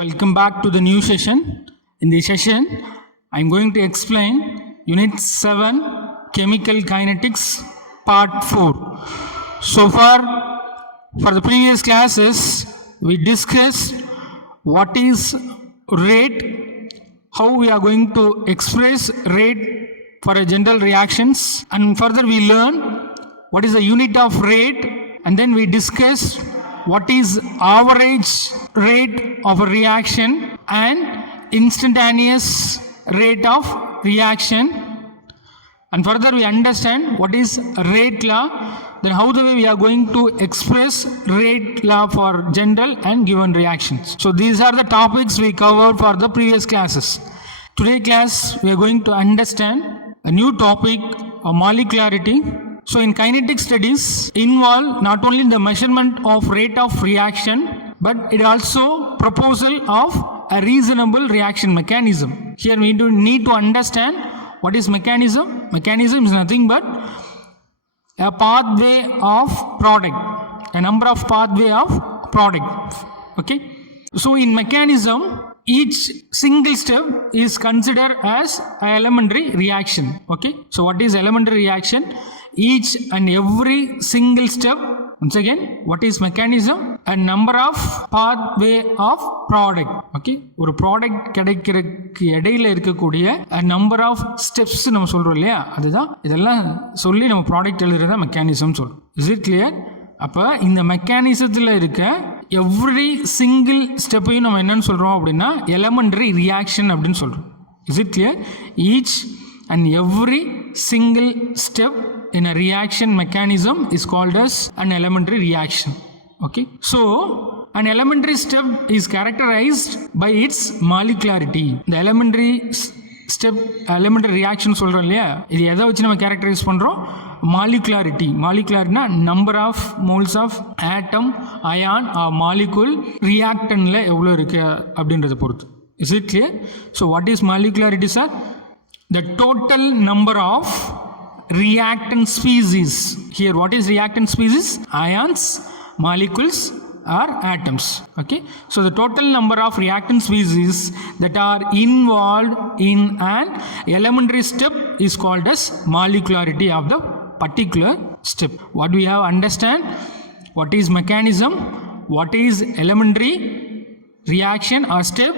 Welcome back to the new session. In this session, I am going to explain Unit 7 Chemical Kinetics Part 4. So far, for the previous classes, we discussed what is rate, how we are going to express rate for a general reactions, and further we learn what is the unit of rate, and then we discuss what is average rate of a reaction and instantaneous rate of reaction, and further we understand what is rate law, then how the way we are going to express rate law for general and given reactions. So these are the topics we covered for the previous classes. Today class we are going to understand a new topic of molecularity. So in kinetic studies involve not only the measurement of rate of reaction, but it also proposal of a reasonable reaction mechanism. Here we need to understand what is mechanism. Mechanism is nothing but a pathway of product, a number of pathway of product. Okay. So in mechanism, each single step is considered as an elementary reaction. Okay. So what is elementary reaction? Each and every single step, once again, what is mechanism? A number of pathway of product. Okay, ஒரு ப்ராடக்ட் கிடைக்கிறதுக்கு இடையில இருக்கக்கூடிய a number of steps நம்ம சொல்றோம் இல்லையா, அதுதான் இதெல்லாம் சொல்லி நம்ம ப்ராடக்ட் எழுதுறத மெக்கானிசம் சொல்றோம். Is it clear? அப்போ இந்த மெக்கானிசத்தில் இருக்க எவ்ரி சிங்கிள் ஸ்டெப்பையும் நம்ம என்னன்னு சொல்றோம் அப்படின்னா எலமெண்டரி ரியாக்ஷன் அப்படின்னு சொல்றோம். Is it clear? Each and every single step in a reaction mechanism is called as an elementary reaction. Okay, so an elementary step is characterized by its molecularity. The elementary step, elementary reaction சொல்றோம் இல்லையா, இது எதை வச்சு நம்ம கேரக்டரைஸ் பண்றோம்? molecularity. molecularity number of moles of atom, ion or molecule reactantல எவ்வளவு இருக்கு அப்படின்றத பொறுத்து. Is it clear? So what is molecularity, sir? The total number of reactant species. Here what is reactant species? Ions, molecules or atoms. Okay, so the total number of reactant species that are involved in an elementary step is called as molecularity of the particular step. What we have understand, what is mechanism, what is elementary reaction or step,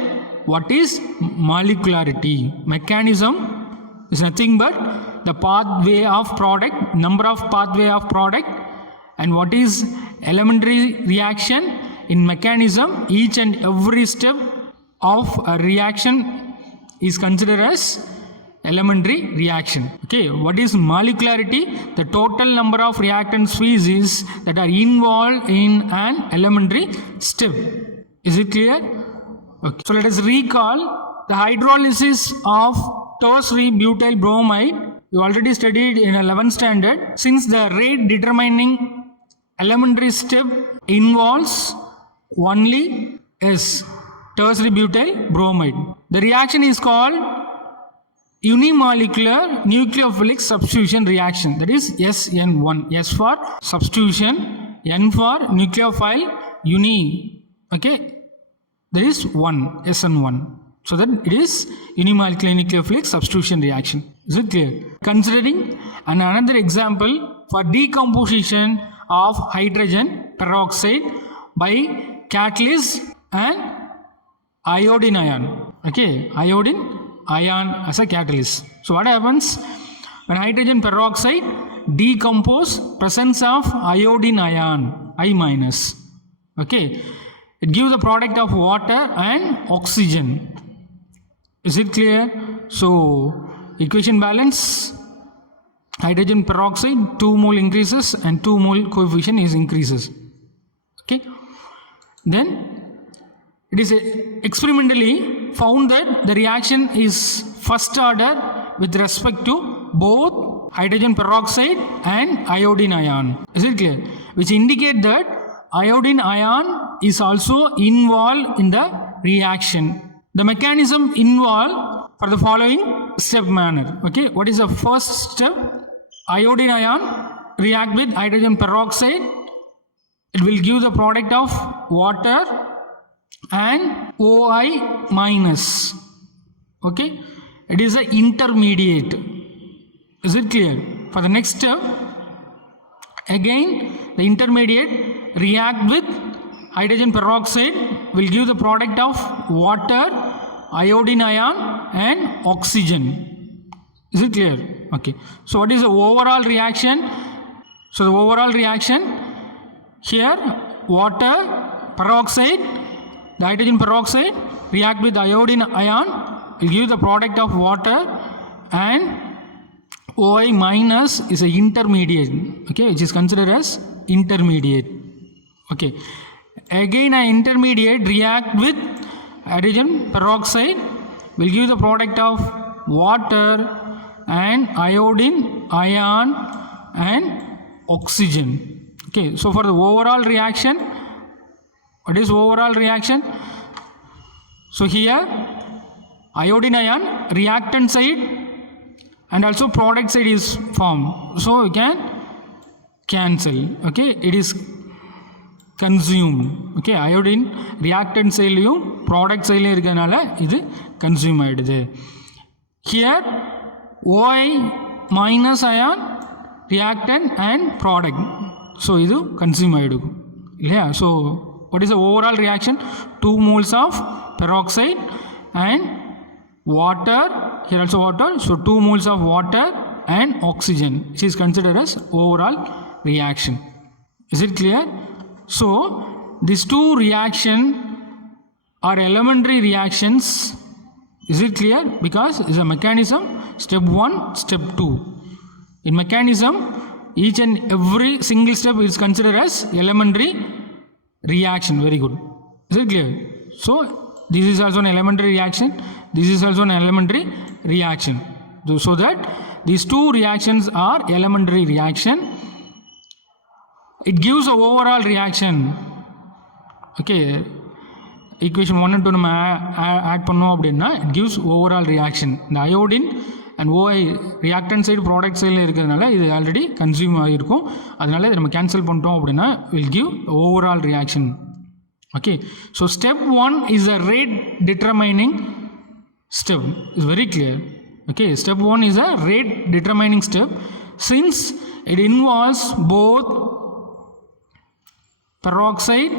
what is molecularity. Mechanism is nothing but the pathway of product, number of pathway of product, and what is elementary reaction? In mechanism, each and every step of a reaction is considered as elementary reaction. Okay, what is molecularity? The total number of reactant species that are involved in an elementary step. Is it clear? Okay. So let us recall the hydrolysis of tertiary butyl bromide. You already studied in 11th standard. Since the rate determining elementary step involves only S, tertiary butyl bromide, the reaction is called unimolecular nucleophilic substitution reaction. That is SN1. S for substitution, N for nucleophile, uni. Okay, there is 1, SN1. So that it is unimolecular nucleophilic substitution reaction. Is it clear? Considering another example for decomposition of hydrogen peroxide by catalyst and iodine ion. Okay, iodine ion as a catalyst. So what happens when hydrogen peroxide decompose presence of iodine ion, I minus. Okay, it gives the product of water and oxygen. Is it clear? So equation balance, hydrogen peroxide 2 mole increases and 2 mole coefficient is increases. Okay, then it is experimentally found that the reaction is first order with respect to both hydrogen peroxide and iodine ion. Is it clear? Which indicate that iodine ion is also involved in the reaction. The mechanism involved for the following step manner. Okay, what is the first step? Iodine ion react with hydrogen peroxide. It will give the product of water and OI minus. Okay, it is an intermediate. Is it clear? For the next step, again the intermediate react with hydrogen peroxide will give the product of water, iodine ion and oxygen. Is it clear? Okay, so what is the overall reaction? So the overall reaction here, water peroxide, the hydrogen peroxide react with iodine ion will give the product of water, and OI minus is an intermediate, okay, which is considered as intermediate. Okay, again an intermediate react with hydrogen peroxide will give the product of water and iodine ion and oxygen. Okay, so for the overall reaction, what is overall reaction? So here iodine ion reactant side and also product side is formed, so you can cancel. Okay, it is consumed. Okay, iodine reactant side product side irukanaala idu consume aidudhu. Here OI minus ion reactant and product, so idu consume aidugu. Yeah, so what is the overall reaction? 2 moles of peroxide and water, here also water, so 2 moles of water and oxygen, which is considered as overall reaction. Is it clear? So these two reactions are elementary reactions. Is it clear? Because it's a mechanism, step 1, step 2. In mechanism, each and every single step is considered as elementary reaction. Very good. Is it clear? So this is also an elementary reaction, this is also an elementary reaction. So that these two reactions are elementary reaction. It gives an overall reaction. Okay, equation 1 and 2 நம்ம add பண்ணோம் அப்படின்னா it gives overall reaction. இந்த iodine and OI reactant side product side இருக்கிறதுனால இது already consume ஆகிருக்கும், அதனால இதை நம்ம கேன்சல் பண்ணிட்டோம் அப்படின்னா will give overall reaction. Okay, so step 1 is a rate determining step. It's very clear. Okay, step 1 is a rate determining step. Since it involves both peroxide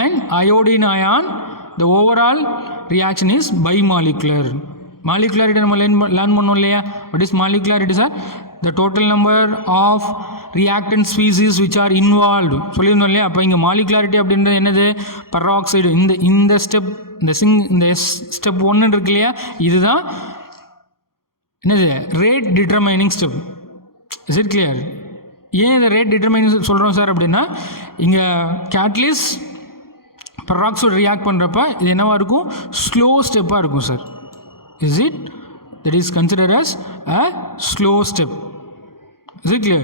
and iodine ion, the overall reaction is bimolecular. Molecularity நம்ம learn பண்ணோம் இல்லையா? What is molecularity sir? The total number of reactant species which are involved சொல்லியிருந்தோம் இல்லையா? அப்போ இங்கே molecularity அப்படின்றது என்னது? பெராக்சைடு. இந்த ஸ்டெப் இந்த ஸ்டெப் 1 இருக்கு இல்லையா, இதுதான் என்னது? Rate determining step. Is it clear? ஏன் இந்த ரேட் டிட்டர்மைனிங் சொல்கிறோம் சார் அப்படின்னா, இங்கே கேட்லிஸ் பெராக்சைடு ரியாக்ட் பண்ணுறப்ப இது என்னவாக இருக்கும்? ஸ்லோ ஸ்டெப்பாக இருக்கும் sir. Is it? That is considered as a slow step. Is it clear?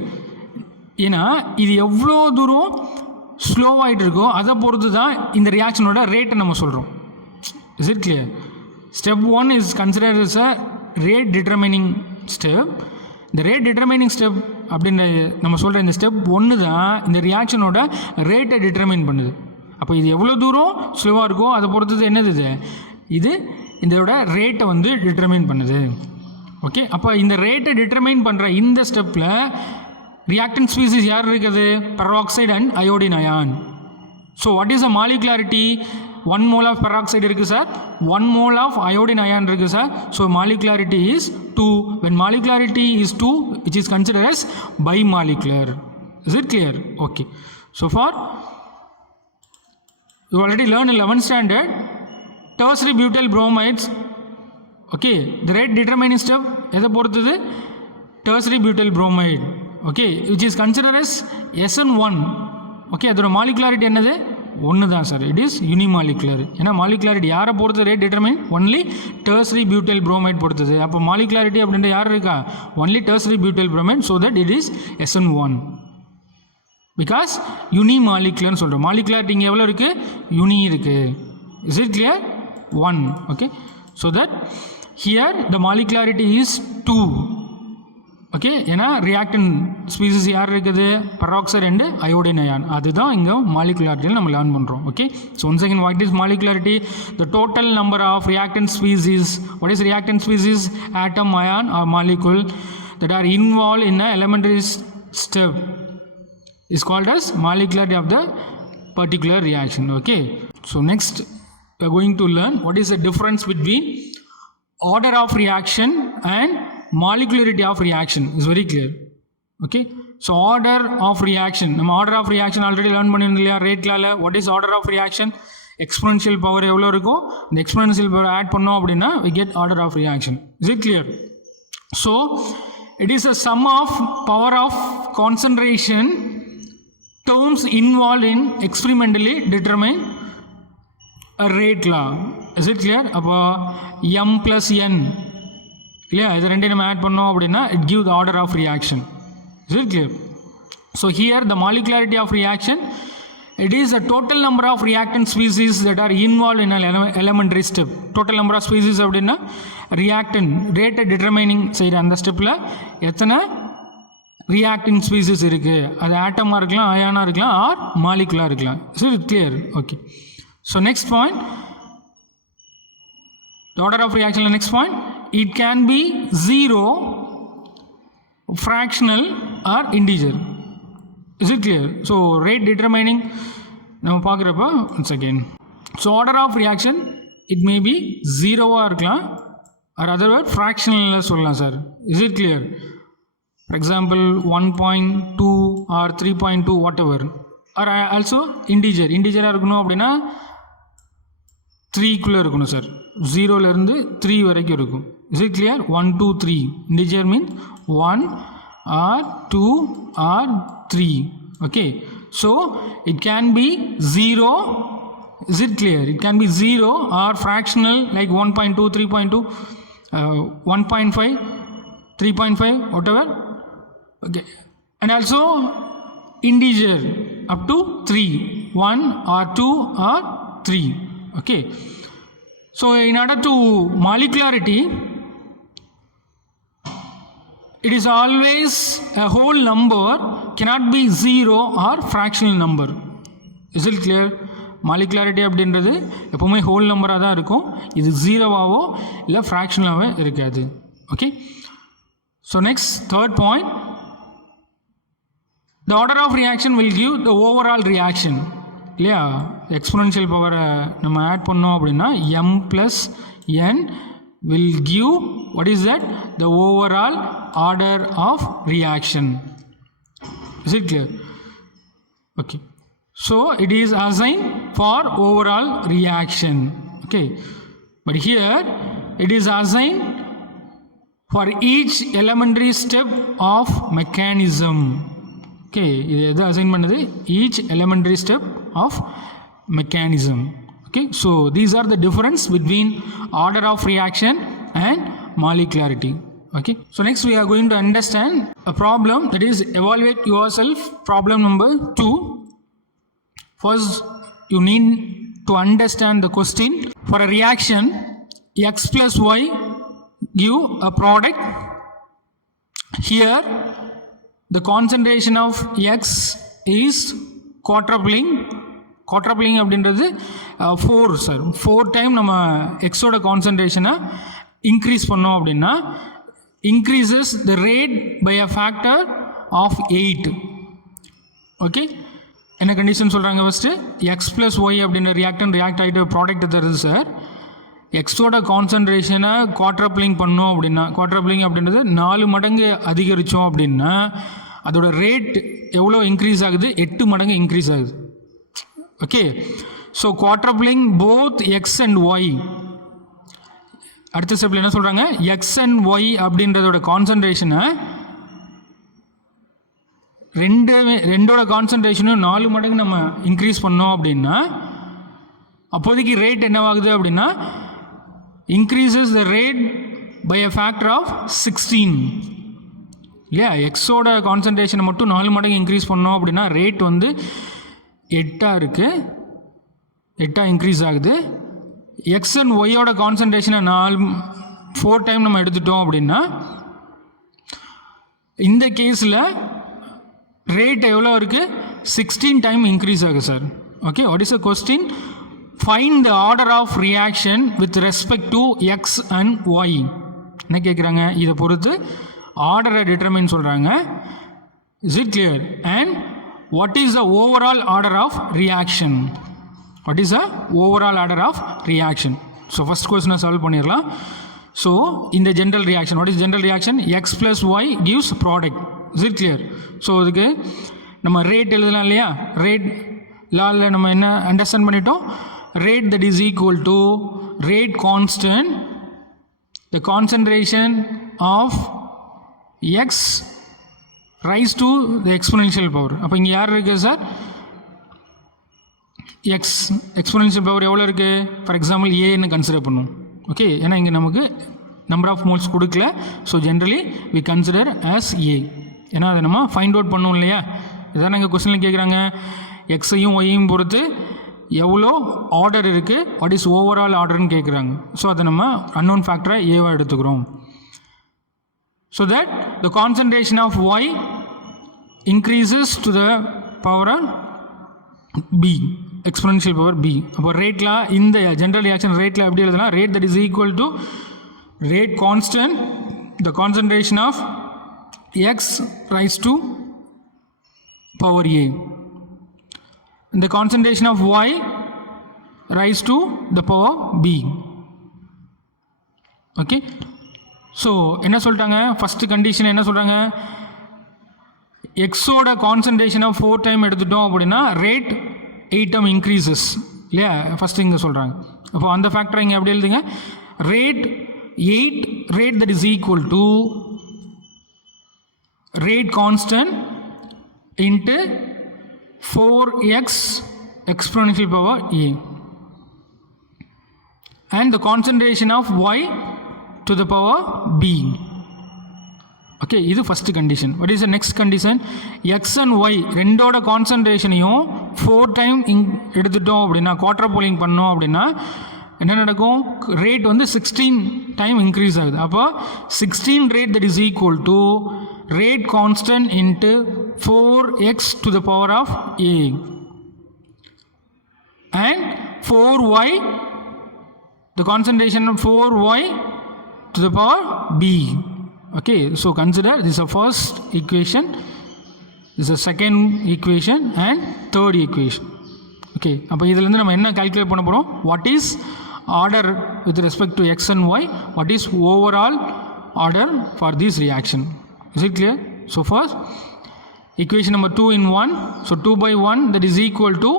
ஏன்னா இது எவ்வளோ தூரம் ஸ்லோவாகிட்டு இருக்கோ அதை பொறுத்து தான் இந்த ரியாக்ஷனோட ரேட்டை நம்ம சொல்கிறோம். Is it clear? Step 1 is considered as a rate determining step. இந்த ரேட் டிட்டர்மைனிங் ஸ்டெப் அப்படின்னு நம்ம சொல்கிற இந்த ஸ்டெப் 1 தான் இந்த ரியாக்ஷனோட ரேட்டை டிட்டர்மைன் பண்ணுது. அப்போ இது எவ்வளோ தூரம் ஸ்லோவாக இருக்கோ அதை பொறுத்தது என்னது? இது இதோட ரேட்டை வந்து டிட்டர்மைன் பண்ணுது. ஓகே, அப்போ இந்த ரேட்டை டிட்டர்மைன் பண்ணுற இந்த ஸ்டெப்பில் ரியாக்டன்ட் ஸ்பீசிஸ் யார் இருக்குது? Peroxide and iodine ion. So what is a molecularity? 1 mole of peroxide இருக்குது sir, 1 mole of iodine ion இருக்குது sir. So molecularity is 2. When molecularity is 2, which is consider as bimolecular. Is it clear? Okay. So far you already learned in 11th standard tertiary butyl bromides. Okay, the rate determining step எதை பொறுத்தது? tertiary butyl bromide. Okay, which is considered as SN1. Okay, அதோட molecularity என்னது? 1 தான் sir. It is unimolecular. ஏன்னா molecularity யாரை பொறுத்து rate determine? Only tertiary butyl bromide பொறுத்தது. அப்போ மாலிகுலாரிட்டி அப்படின்ற யார் இருக்கா? Only tertiary butyl bromide. So that it is SN1. Because யூனிமாலிகுலர்னு சொல்கிறோம். மாலிகுலாரிட்டி இங்கே எவ்வளோ இருக்குது? யூனி இருக்குது. Is it clear? 1. Okay, so that here the molecularity is 2. Okay, ஏன்னா ரியாக்டன் ஸ்பீசிஸ் யார் இருக்குது, பெராக்சைடு அண்ட் அயோடின் அயான். அதுதான் இங்கே மாலிகுலாரிட்டியில் நம்ம லேர்ன் பண்ணுறோம். Okay, so once again what is molecularity? The total number of reactant species. What is reactant species? Atom, ion or molecule that are involved in a elementary step is called as molecularity of the particular reaction. Okay, so next we are going to learn what is the difference between order of reaction and molecularity of reaction. Is very clear. Okay, so order of reaction, நம்ம order of reaction already learn பண்ணிருந்தோம் இல்லையா rate lawல. What is order of reaction? exponential power எவ்வளோ இருக்கோ இந்த exponential power add பண்ணோம் அப்படின்னா we get order of reaction. Is it clear? So it is a sum of power of concentration terms involved in experimentally determine a rate law. Is it clear? அப்போ m plus n இல்லையா, இது ரெண்டையும் நம்ம ஆட் பண்ணோம் அப்படின்னா it gives the order of reaction. Is it clear? So here the molecularity of reaction, it is the total number of reactant species that are involved in an elementary step. Total number of species அப்படின்னா reactant rate determining செய்கிற அந்த ஸ்டெப்பில் எத்தனை reacting species இருக்குது, அது ஆட்டமாக இருக்கலாம், அயானாக இருக்கலாம், ஆர் மாலிகுலாக இருக்கலாம். ஸோ இது clear. Okay, so next point, the order of reaction. Next point, it can be zero, fractional or integer. Is it clear? So rate determining நம்ம பார்க்குறப்ப once again, so order of reaction it may be ஜீரோவாக இருக்கலாம் or other word fractional சொல்லலாம் sir. Is it clear? For example 1.2 or 3.2 whatever, or also இன்டிஜராக இருக்கணும் அப்படின்னா 3க்குள்ளே இருக்கணும் சார், 0லேருந்து 3 வரைக்கும் இருக்கும். Is it clear? 1 2 3 integer means 1 or 2 or 3. Okay, so it can be 0. Is it clear? It can be 0 or fractional like 1.2 3.2 1.5 3.5 whatever. Okay, and also integer up to 3, 1 or 2 or 3. Okay, so in order to molecularity, it is always a whole number, cannot be zero or fractional number. Is it clear? molecularity அப்படின்றது எப்பவுமே ஹோல் நம்பராக தான் இருக்கும், இது ஜீரோவாவோ இல்லை ஃப்ராக்ஷனாகவோ இருக்காது. Okay, so next third point, the order of reaction will give the overall reaction. இல்லையா, எக்ஸ்பொனென்ஷியல் பவரை நம்ம ஆட் பண்ணோம் அப்படின்னா m plus n will give what is that, the overall order of reaction. Is it clear? Okay, so it is assigned for overall reaction. Okay, but here it is assigned for each elementary step of mechanism. Okay, இது எது அசைன் பண்ணுது, each elementary step of mechanism. Okay, so these are the difference between order of reaction and molecularity. Okay, so next we are going to understand a problem, that is evaluate yourself, problem number 2. First you need to understand the question. For a reaction x plus y give a product. Here the concentration of x is quadrupling அப்படின்றது 4 சார், 4 டைம் நம்ம எக்ஸோட கான்சன்ட்ரேஷனை இன்க்ரீஸ் பண்ணோம் அப்படின்னா increases the rate by a factor of 8. ஓகே, என்ன கண்டிஷன் சொல்கிறாங்க, first X plus Y அப்படின்ற ரியாக்ட் ஆகிட்டு ப்ராடக்ட் தருது சார். எக்ஸோட கான்சன்ட்ரேஷனை குவாட்ரப்ளிங் பண்ணோம் அப்படின்னா, குவாட்ரப்ளிங் அப்படின்றது 4 மடங்கு அதிகரித்தோம் அப்படின்னா அதோட ரேட் எவ்வளோ இன்க்ரீஸ் ஆகுது, 8 மடங்கு இன்க்ரீஸ் ஆகுது. Okay, so quadrupling both X and Y. அடுத்த ஸ்டெப்பில் என்ன சொல்கிறாங்க, எக்ஸ் அண்ட் ஒய் அப்படின்றதோட கான்சன்ட்ரேஷனை ரெண்டோட கான்சன்ட்ரேஷனும் 4 மடங்கு நம்ம இன்க்ரீஸ் பண்ணோம் அப்படின்னா அப்போதைக்கு ரேட் என்னவாகுது அப்படின்னா increases the rate by a factor of 16. இல்லையா, எக்ஸோட கான்சன்ட்ரேஷனை மட்டும் 4 மடங்கு இன்க்ரீஸ் பண்ணோம் அப்படின்னா ரேட் வந்து 8 இருக்குது, 8 இன்க்ரீஸ் ஆகுது. எக்ஸ் அண்ட் ஒய்யோட கான்சன்ட்ரேஷனை 4 டைம் நம்ம எடுத்துட்டோம் அப்படின்னா இந்த கேஸில் ரேட் எவ்வளோ இருக்குது? 16 டைம் இன்க்ரீஸ் ஆகுது sir. Okay, what is a question? Find the order of reaction with respect to x and y. என்ன கேட்குறாங்க? இதை பொறுத்து ஆர்டரை டிட்டர்மின் சொல்கிறாங்க. Is it clear? And what is the overall order of reaction? What is the overall order of reaction? So first கொஸ்டினை solve பண்ணிடலாம். So இந்த general reaction, what is general reaction? X plus y gives product. Is it clear? So இதுக்கு நம்ம ரேட் எழுதலாம் இல்லையா? ரேட் லாவில் நம்ம என்ன அண்டர்ஸ்டாண்ட் பண்ணிட்டோம்? Rate that is equal to rate constant, the concentration of x raise to the exponential power. அப்போ இங்கே யார் இருக்குது சார்? எக்ஸ் எக்ஸ்பொனென்ஷியல் பவர் எவ்வளோ இருக்குது? ஃபார் எக்ஸாம்பிள் ஏன்னு கன்சிடர் பண்ணும். ஓகே, ஏன்னா இங்கே நமக்கு நம்பர் ஆஃப் மோல்ஸ் கொடுக்கல. So generally we consider as a. ஏன்னா அதை நம்ம ஃபைண்ட் அவுட் பண்ணோம் இல்லையா? இதான் நாங்கள் கொஸ்டினில் கேட்குறாங்க. எக்ஸையும் ஒய்யும் பொறுத்து எவ்வளோ ஆர்டர் இருக்குது, வாட் இஸ் ஓவரால் ஆர்டர்னு கேட்குறாங்க. ஸோ அதை நம்ம அன்னோன் ஃபேக்டரை ஏவாக எடுத்துக்கிறோம். So that the concentration of y increases to the power b, exponential power b. அப்போ ரேட்டில் இந்த ஜென்ரல் ரியாக்ஷன் ரேட்டில் எப்படி எழுதலாம்? Rate that is equal to rate constant, the concentration of x raised to power a, and the concentration of y raised to the power b. Okay, so என்ன சொல்லிட்டாங்க? First condition என்ன சொல்கிறாங்க? எக்ஸோட கான்சன்ட்ரேஷனை 4 டைம் எடுத்துட்டோம் அப்படின்னா ரேட் 8 டைம் இன்க்ரீசஸ் இல்லையா? ஃபஸ்ட்டு இங்கே சொல்கிறாங்க. அப்போ அந்த ஃபேக்டரை இங்கே எப்படி எழுதுங்க? ரேட் 8 rate that is equal to rate constant into 4x exponential power a, and the concentration of y to the power b. Okay, இது first condition. What is the next condition? X and Y ரெண்டோட கான்சன்ட்ரேஷனையும் 4 டைம் எடுத்துட்டோம் அப்படின்னா, quarter polling பண்ணோம் அப்படின்னா என்ன நடக்கும்? ரேட் வந்து 16 டைம் இன்க்ரீஸ் ஆகுது. அப்போ 16 rate that is equal to rate constant into 4x to the power of a and 4y, the concentration of 4y to the power b. Okay, so consider this is the first equation, this is the second equation and third equation. Okay, அப்போ இதுலேருந்து நம்ம என்ன கால்குலேட் பண்ண போகிறோம்? What is order with respect to x and y, what is overall order for this reaction? Is it clear? So first equation number 2 in 1, so 2 by 1 that is equal to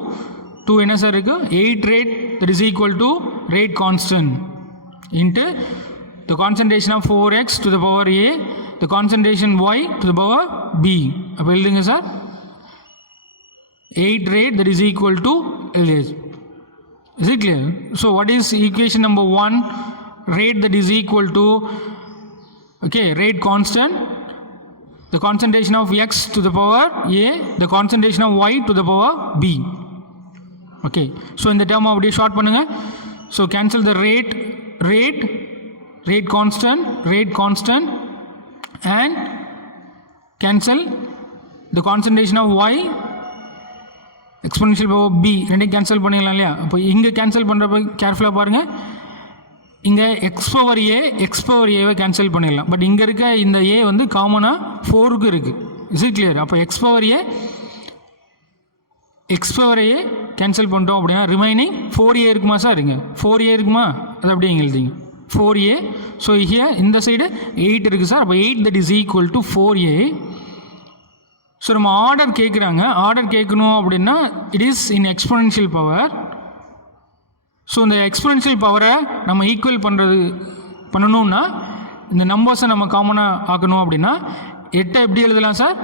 2 என்ன சார் இருக்கு? 8 rate that is equal to rate constant into the concentration of 4x to the power a, the concentration y to the power b. அப்போ எழுதுங்க சார், 8 rate that is equal to LH. Is it clear? So what is equation number 1? Rate that is equal to, okay, rate constant, the concentration of x to the power a, the concentration of y to the power b. Okay, so in the term of the short பண்ணுங்க. So cancel the rate constant and cancel the concentration of y exponential power b ரெண்டையும் cancel பண்ணிடலாம் இல்லையா? அப்போ இங்கே cancel பண்ணுறப்ப கேர்ஃபுல்லாக பாருங்கள். இங்கே எக்ஸ் பவர் ஏவை கேன்சல் பண்ணிடலாம். பட் இங்கே இருக்க இந்த ஏ வந்து காமனாக 4க்கு இருக்குது. Is it clear? அப்போ எக்ஸ் பவர் ஏ கேன்சல் பண்ணிட்டோம் அப்படின்னா ரிமைனிங் 4a இருக்குமா சார்? இருங்க, 4a இருக்குமா? அது அப்படியே இங்கே எழுதிங்க 4a. ஸோ ஹியர் இந்த சைடு 8 இருக்குது சார். அப்போ 8 that is equal to 4a. So நம்ம ஆர்டர் கேட்குறாங்க. ஆர்டர் கேட்கணும் அப்படின்னா it is in exponential power. So இந்த எக்ஸ்பொனென்ஷியல் பவரை நம்ம ஈக்குவல் பண்ணணும்னா இந்த நம்பர்ஸை நம்ம காமனாக ஆக்கணும் அப்படின்னா 8 எப்படி எழுதலாம் சார்?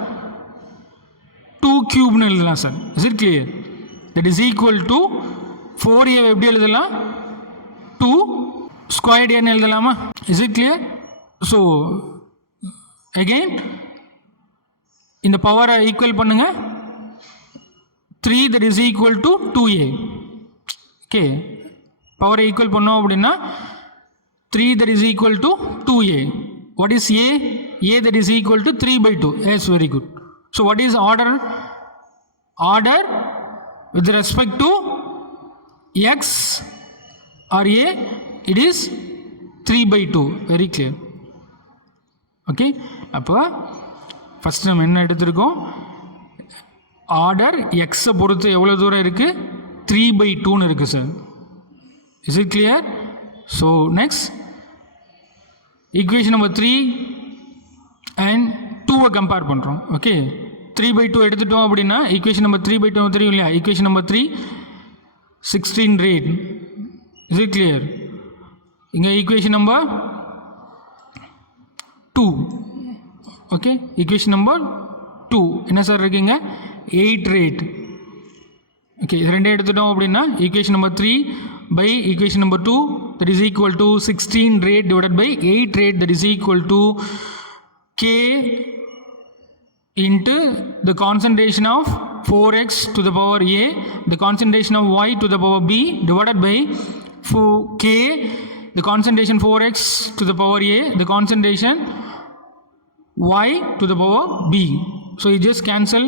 2 கியூப்னு எழுதலாம் sir. Is it clear? That is equal to 4a எப்படி எழுதலாம்? 2 ஸ்கொயர்ட் ஏன்னு எழுதலாமா? Is it clear? So again இந்த பவரை ஈக்குவல் பண்ணுங்க. 3 that is equal to 2a. Okay, பவரை ஈக்குவல் பண்ணோம் அப்படின்னா 3 that is equal to 2a. What is a? A that is equal to 3 by 2. Yes, very good. So what is order? Order with respect to X or A, it is 3 by 2. Very clear. Okay. அப்போ ஃபஸ்ட் நம்ம என்ன எடுத்திருக்கோம், ஆர்டர் எக்ஸை பொறுத்து எவ்வளோ தூரம் இருக்குது, 3 by 2ன்னு இருக்குது sir. Is it clear? So next equation number 3 and 2வை கம்பேர் பண்ணுறோம். ஓகே, 3 by 2 எடுத்துட்டோம் அப்படின்னா ஈக்குவேஷன் நம்பர் 3 by 2 தெரியும் இல்லையா? Equation number 3 16 rate. Is it clear? இங்கே equation number 2. Okay, equation number 2 என்ன சார் இருக்குங்க? 8 rate. ஓகே, இது ரெண்டே எடுத்துட்டோம் அப்படின்னா equation number 3 by equation number 2 that is equal to 16 rate divided by 8 rate that is equal to K into the concentration of 4x to the power A, the concentration of y to the power B divided by K, the concentration 4x to the power A, the concentration y to the power B. So you just cancel.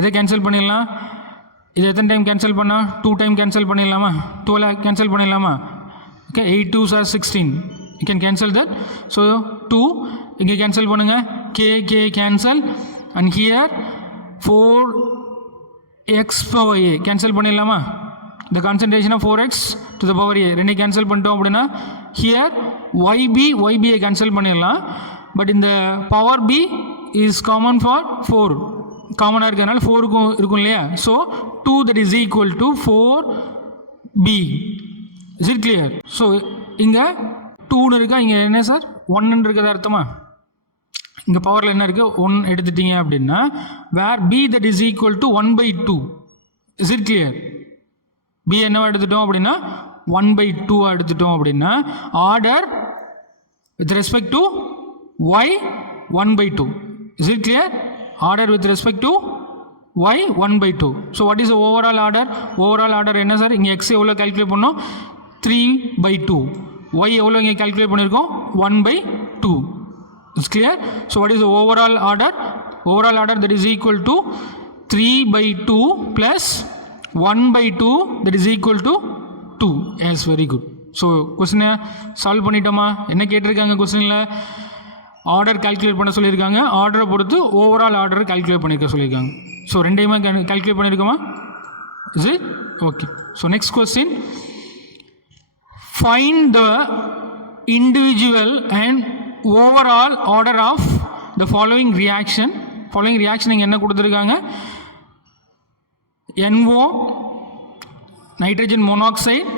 இதை கேன்சல் பண்ணிடலாம். இது எத்தனை time cancel பண்ணால்? 2 time cancel பண்ணிடலாமா? 12 கேன்சல் பண்ணிடலாமா? ஓகே, 8 2s are 16. You can cancel that. So 2 இங்கே கேன்சல் பண்ணுங்கள். K cancel and here 4x power A cancel பண்ணிடலாமா? the concentration of 4x to the power A ரெண்டே கேன்சல் பண்ணிட்டோம் அப்படின்னா here YBயை கேன்சல் பண்ணிடலாம். பட் இந்த power B is common for 4, காமனாக இருக்கிறதுனால 4க்கும் இருக்கும் இல்லையா? ஸோ 2 that is equal to 4B. Is it clear? So இங்கே 2ன்னு இருக்கா, இங்கே என்ன சார் 1ன்னு இருக்கிறது அர்த்தமா? இங்கே பவரில் என்ன இருக்குது? 1 எடுத்துட்டீங்க அப்படின்னா வேர் B that is equal to 1 by 2. Is it clear? B என்னவா எடுத்துட்டோம் அப்படின்னா 1 by 2 எடுத்துட்டோம் அப்படின்னா order with respect to Y 1 by 2. Is it clear? Order with respect to y 1 by 2. So what is the overall order? Overall order என்ன சார்? இங்கே x எவ்வளோ calculate பண்ணோம்? 3 by 2. y எவ்வளோ இங்கே calculate பண்ணியிருக்கோம்? 1 by 2. It's clear? So what is the overall order? Overall order that is equal to 3 by 2 plus 1 by 2 that is equal to 2. Yes, very good. So question solve பண்ணிட்டோமா? என்ன கேட்டிருக்காங்க கொஸ்டினில்? ஆர்டர் கால்குலேட் பண்ண சொல்லியிருக்காங்க. ஆர்டரை பொறுத்து ஓவரால் ஆர்டரை கால்குலேட் பண்ணியிருக்க சொல்லியிருக்காங்க. ஸோ ரெண்டையுமே கால்குலேட் பண்ணியிருக்கோமா? Is it okay? So next question, find the individual and overall order of the following reaction. Following reaction இங்கே என்ன கொடுத்துருக்காங்க? NO nitrogen monoxide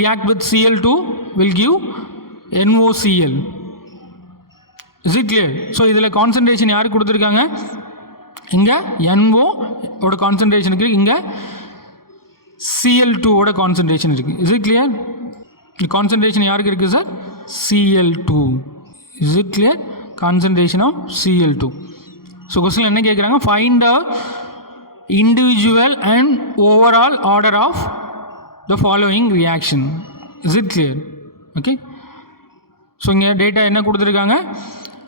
react with Cl2 will give NOCl. Is it clear? So இதில் கான்சன்ட்ரேஷன் யாருக்கு கொடுத்துருக்காங்க? இங்கே NO ஓட கான்சன்ட்ரேஷன் இருக்குது, இங்கே Cl2 ஓட கான்சன்ட்ரேஷன் இருக்குது. Is it clear? கான்சன்ட்ரேஷன் யாருக்கு இருக்குது sir? Cl2. Is it clear? Concentration of Cl2. So question என்ன கேட்குறாங்க? Find the individual and overall order of the following reaction. Is it clear? Okay. So இங்கே டேட்டா என்ன கொடுத்துருக்காங்க?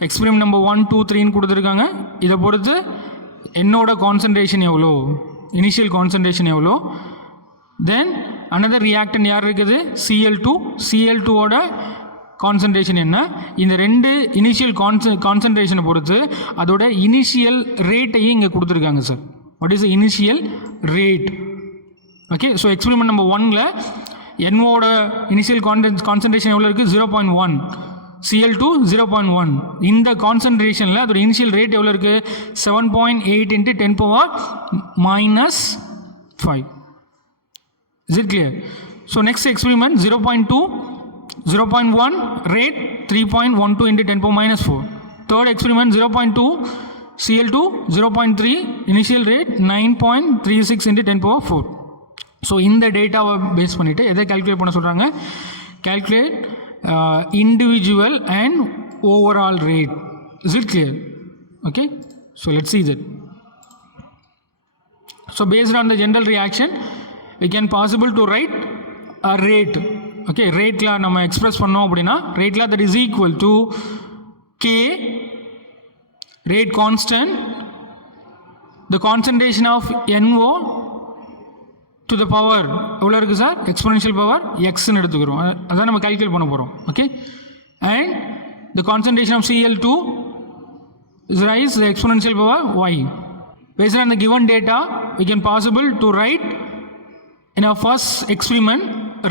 எக்ஸ்பெரிமெண்ட் நம்பர் 1 2 3ன்னு கொடுத்துருக்காங்க. இதை பொறுத்து என்னோட கான்சன்ட்ரேஷன் எவ்வளோ, இனிஷியல் கான்சன்ட்ரேஷன் எவ்வளோ, தென் அனதர் ரியாக்டன் யார் இருக்குது? Cl2ஓட கான்சன்ட்ரேஷன் என்ன, இந்த ரெண்டு இனிஷியல் கான்சன்ட்ரேஷனை பொறுத்து அதோட இனிஷியல் ரேட்டையும் இங்கே கொடுத்துருக்காங்க sir. What is the initial rate? Okay. So experiment number 1ல் NOட இனிஷியல் கான்சன்ட்ரேஷன் எவ்வளோ இருக்குது? 0.1. Cl2 0.1. இந்த கான்சன்ட்ரேஷனில் அதோட இனிஷியல் ரேட் எவ்வளோ இருக்குது? 7.8 into 10 power minus 5. Is it clear? So next experiment 0.2, 0.1 rate 3.12 into 10 power minus 4. Third experiment 0.2 Cl2 0.3 initial rate 9.36 into 10 power 4. ஸோ இந்த டேட்டாவை பேஸ் பண்ணிவிட்டு எதை கால்குலேட் பண்ண சொல்கிறாங்க? Calculate individual and overall rate. Is it clear? Okay. So let's see that. So based on the general reaction we can possible to write a rate. Okay, rate la நம்ம எக்ஸ்பிரஸ் பண்ணோம் அப்படின்னா rate la that is equal to K rate constant, the concentration of NO to the power எவ்வளோ இருக்குது sir, exponential power எக்ஸ்ன்னு எடுத்துக்கிறோம், அதான் நம்ம கால்குலேட் பண்ண போகிறோம். Okay, and the concentration of Cl2 is raised the exponential power y. Based on the given data, we can possible to write in our first experiment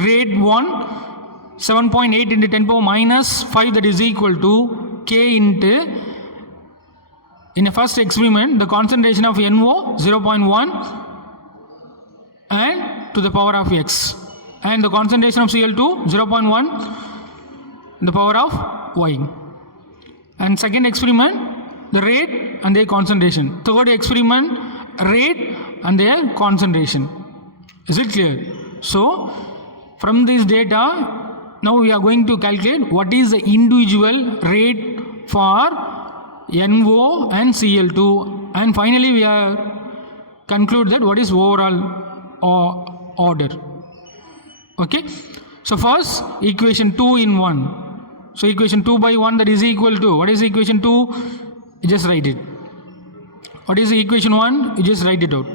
rate 1 7.8 into 10 power minus 5, that is equal to k into, in the first experiment the concentration of NO 0.1 and to the power of x, and the concentration of Cl2 0.1 the power of y. And second experiment the rate and their concentration. Third experiment rate and their concentration. Is it clear? So from this data now we are going to calculate what is the individual rate for NO and Cl2, and finally we are conclude that what is overall order. Okay, so first equation 2 in 1. So equation 2 by 1, that is equal to, what is equation 2? You just write it. What is equation 1? You just write it out.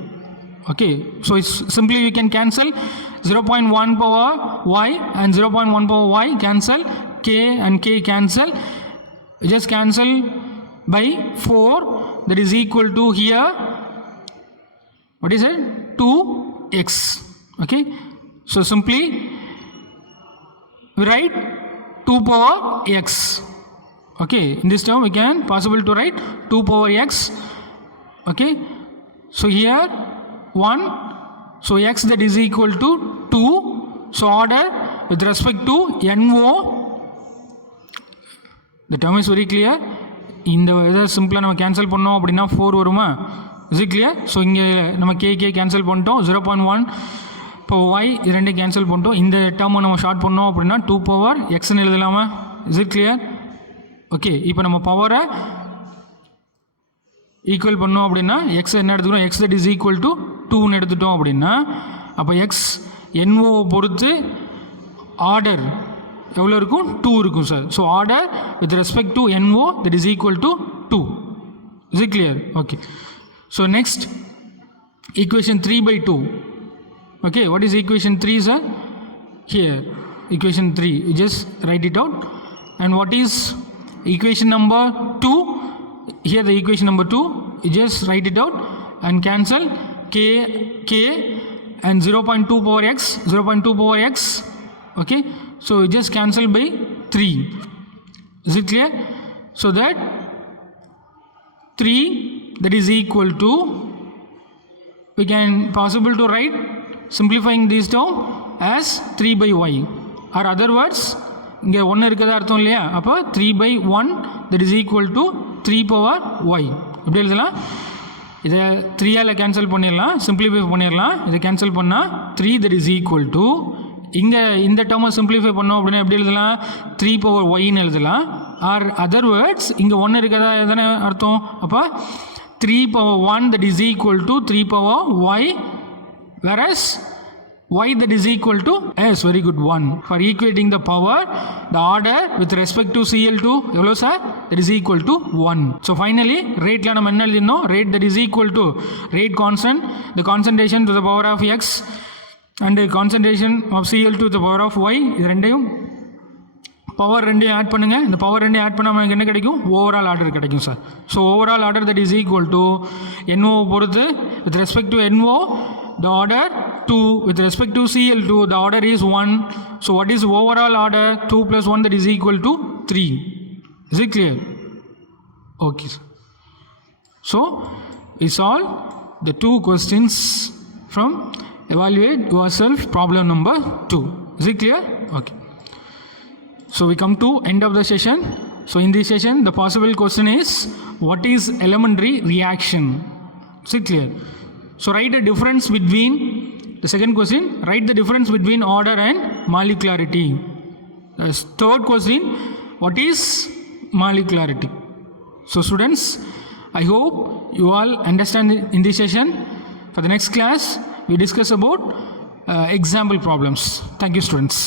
Okay, so it's simply you can cancel 0.1 power y and 0.1 power y, cancel, k and k cancel, you just cancel by 4, that is equal to here, what is it, 2x. Okay, so simply we write 2 power x. Okay, in this term we can possible to write 2 power x. Okay, so here 1, so x that is equal to 2. So order with respect to NO, the term is very clear. இந்த இதை சிம்பிளாக நம்ம கேன்சல் பண்ணோம் அப்படின்னா 4 வருமா? Is it clear? So இங்கே நம்ம K cancel பண்ணிட்டோம், 0.1 இப்போ y இது ரெண்டு கேன்சல் பண்ணிட்டோம். இந்த டேர்மை நம்ம ஷார்ட் பண்ணோம் அப்படின்னா 2 பவர் எக்ஸ்ன்னு எழுதலாமா? Is it clear? ஓகே, இப்போ நம்ம பவரை ஈக்குவல் பண்ணோம் அப்படின்னா எக்ஸ் என்ன எடுத்துக்கிறோம், X that is equal to 2ன்னு எடுத்துட்டோம் அப்படின்னா அப்போ எக்ஸ் NOவை பொறுத்து ஆர்டர் எவ்வளோ இருக்கும், 2 இருக்கும் sir. So order with respect to NO that is equal to 2. Is it clear? Okay, so next equation 3 by 2. Okay, what is equation 3 sir? Here equation 3, you just write it out. And what is equation number 2? Here the equation number 2, you just write it out and cancel k and 0.2 power x, 0.2 power x. Okay, so you just cancel by 3. Is it clear? So that 3 that is equal to, we can possible to write simplifying this term as 3 by y, or other words இங்கே 1 இருக்கிறதா அர்த்தம் இல்லையா, அப்போ 3 by 1 that is equal to 3 power y. எப்படி எழுதலாம், இதை 3ஆல் கேன்சல் பண்ணிடலாம், சிம்பிளிஃபை பண்ணிடலாம். இதை கேன்சல் பண்ணால் 3 that is equal to, இங்கே இந்த டேர்மை சிம்பிளிஃபை பண்ணோம் அப்படின்னா எப்படி எழுதலாம், 3 power yன்னு எழுதலாம். ஆர் அதர் வேர்ட்ஸ் இங்கே 1 இருக்கிறதா எதானே அர்த்தம், அப்போ 3 power 1 that is equal to 3 power y, whereas y that is equal to, yes, very good, 1. For equating the power, the order with respect to Cl2 எவ்வளோ sir, that is equal to 1. So finally rateல நம்ம என்ன எழுதினோம், rate that is equal to rate constant, the concentration to the power of x and the concentration of Cl2 to the power of y, இது ரெண்டையும் பவர் ரெண்டையும் ஆட் பண்ணுங்கள். இந்த பவர் ரெண்டையும் ஆட் பண்ணால் நமக்கு என்ன கிடைக்கும், ஓவரால் ஆர்டர் கிடைக்கும் sir. So overall order that is equal to NO பொறுத்து with respect to NO the order 2, with respect to Cl2 the order is 1. So what is overall order, 2 plus 1 that is equal to 3. Is it clear? Okay, so we solve the 2 questions from evaluate yourself problem number 2. Is it clear? Okay, so we come to end of the session. So in this session the possible question is, what is elementary reaction? Is it clear? So write the difference between, the second question, write the difference between order and molecularity. The third question, what is molecularity? So students, I hope you all understand in this session. For the next class we discuss about example problems. Thank you students.